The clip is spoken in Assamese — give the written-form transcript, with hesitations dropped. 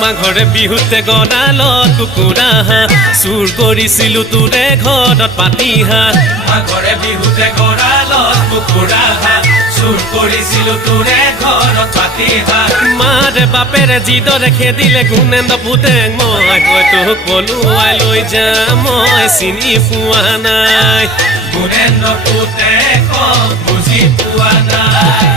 মাঘৰে বিহুতে গড়ালত কুকুৰা হাঁহ চুৰ কৰিছিলো তোৰে ঘৰত পাতি হাঁহ মাঘৰে বিহুতে গড়ালত কুকুৰা হাঁহ চুৰ কৰিছিলো তোৰে ঘৰত পাতি হাঁহ মাৰে বাপেৰে যিদৰে খেদিলে গুণেন্দ্ৰ পুতেক মই হয়তো পলুৱাই লৈ যাম মই চিনি পোৱা নাই গুণেন্দ্ৰ পুতেক বুজি পোৱা নাই